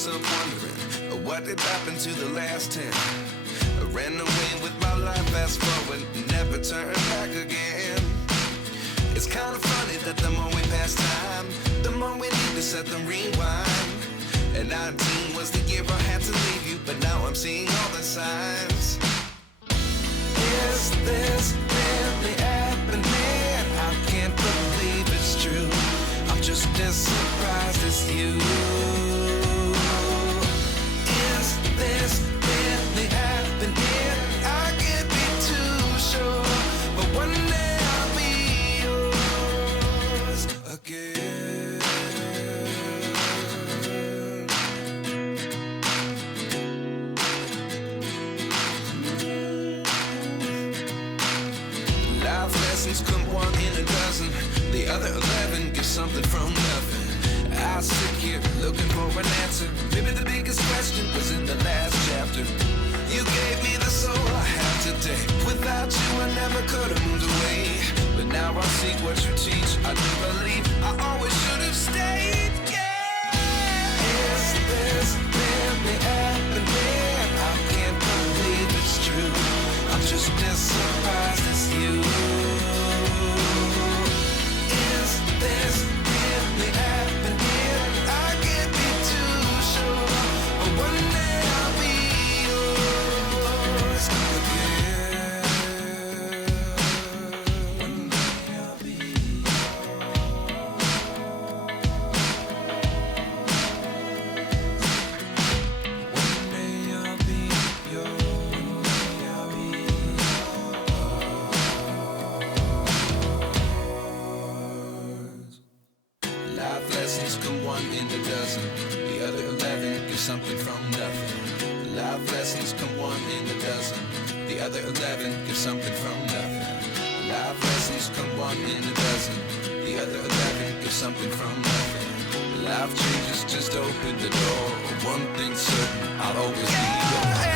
myself wondering, what did happen to the last 10? I ran away with my life, fast forward, never turn back again. It's kind of funny that the more we pass time, the more we need to set them rewind. And 19 was the year I had to leave you, but now I'm seeing all the signs. Is this really happening? I can't believe it's true. I'm just as surprised as you. Is this really happening? I can't be too sure, but one day I'll be yours again. Life lessons come one in a dozen. The other 11 get something from nothing. I sit here looking for an answer. Maybe the biggest question was in the last chapter. You gave me the soul I have today. Without you I never could have moved away. But now I see what you teach. I do believe I always should have stayed. Yeah. Is this really happening? I can't believe it's true. I'm just as surprised as you. Is this really happening? I can't be too sure, but one day I'll be yours again. One day I'll be One day I'll be yours. One day I'll be yours. Life lessons come one in a dozen. The other 11 get something from nothing. Life lessons come one in a dozen. The other 11 get something from nothing. Life lessons come one in a dozen. The other 11 get something from nothing. Life changes just open the door. One thing's certain, I'll always be yours.